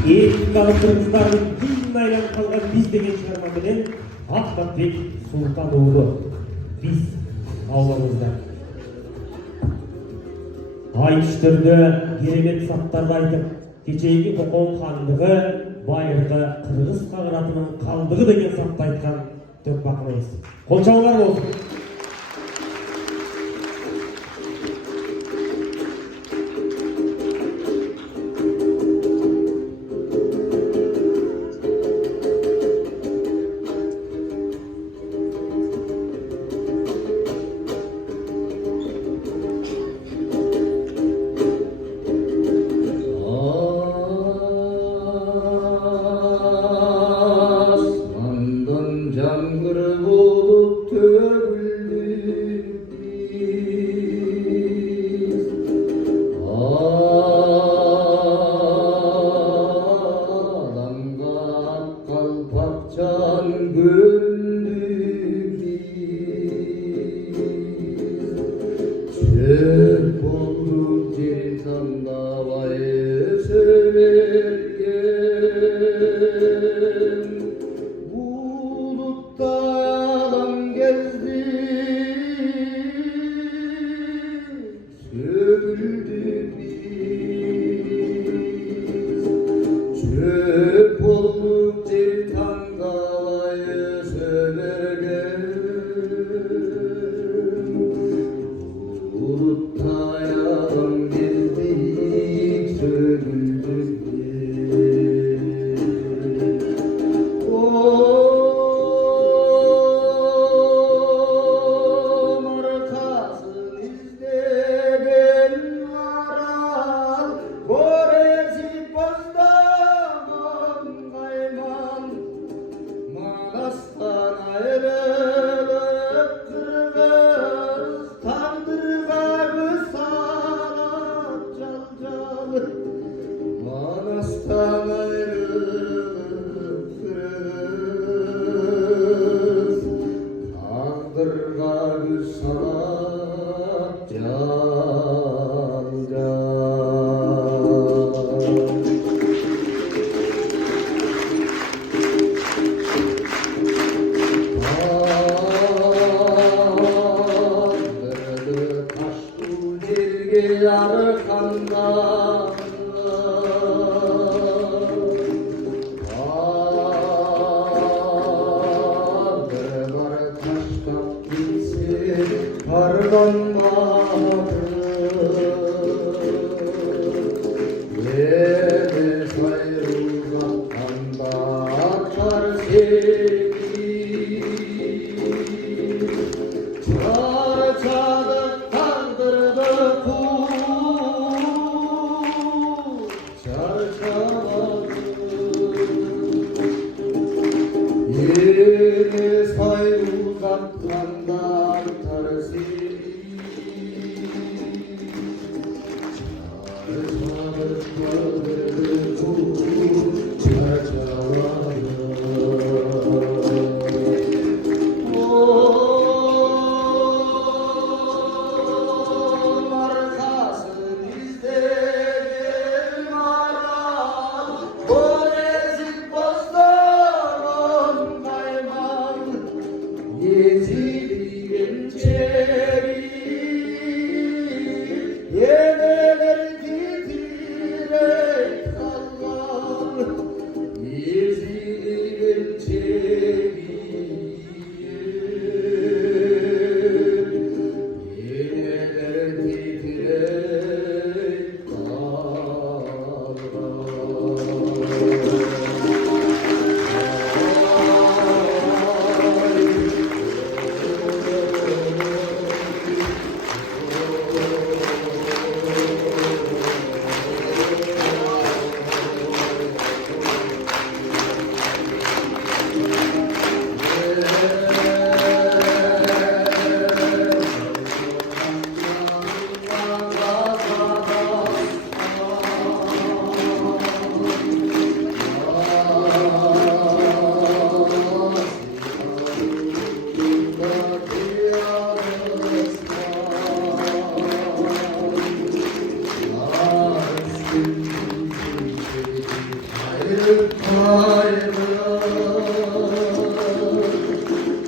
Etnikалыктарыбыздардын күн айланып калган биз деген чыгарма менен Ахматбек Султан уулу биз аулабызда ай түштөрдө керемет саптарды айтып, кечээки Кокон хандыгы байыркы кыргыз кагыратынын калдыгы деген сапты айткан Төк Бакыныбыз. Кол чабуулар болсун.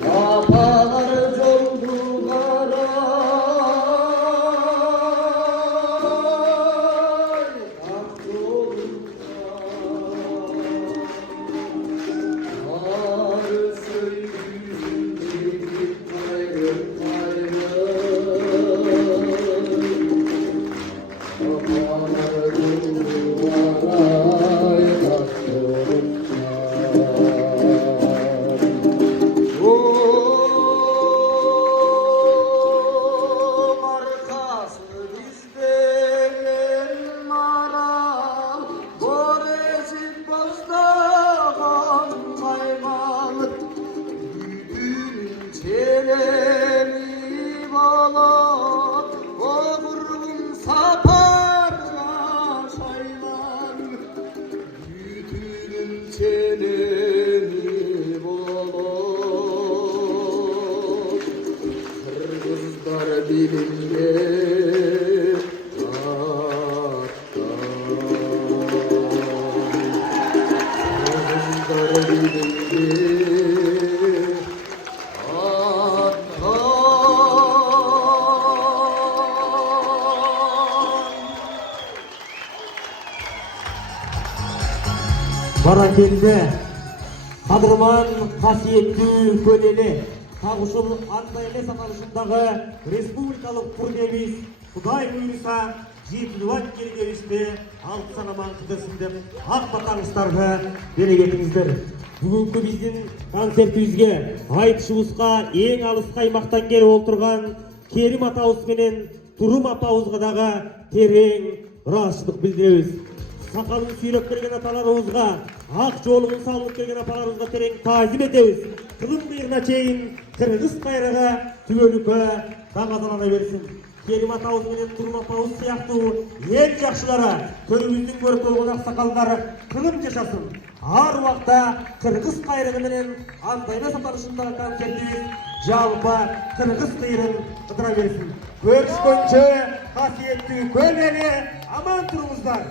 Apalar yoldulara ak yolunda ağrı söyleyip gayrı apalar yoldulara ak yolunda Arkası bizden maral Gorezin bozdağın kaymalık Güdünün çeleni bağlar Oğurun saparla şaylan Güdünün çeleni bağlar Kırgızlar bilinge Kırgızlar bilinge Barakende, kadırman, kasiyetli, köneli, Tağuşul Antayele satanışınдағы республикалық турнебіз Құдай бұйырса 7 келгеніште алты санаман күтесіндіп ақ батаңыстарға берекетіңіздер. Бүгінгі біздің концертімізге айтышымызға ең алыс аймақтан келіп отырған Керім атауыз менен Тұрым апауызға дағы терең рахмет білдіреміз. Сақалын сүйреп келген аталарымызға, ақ жолын салынып келген апаларымызға терең тазим етеміз. Қылым қиырына чейін қырғыз қайраға түгелікі даңғазалана берсін. Керім атауыз менен Тұрым апауыз сияқты ел жақшылары, төріміздің көріп ақсақалдары қылым жашасын. Ар уақта қырғыз қайрығы менен Антайна сатанышындағы концертіміз жалпы қырғыз қиырын қыдыра берсін. Көріскенше қасиетті көл елі аман тұрыңыздар.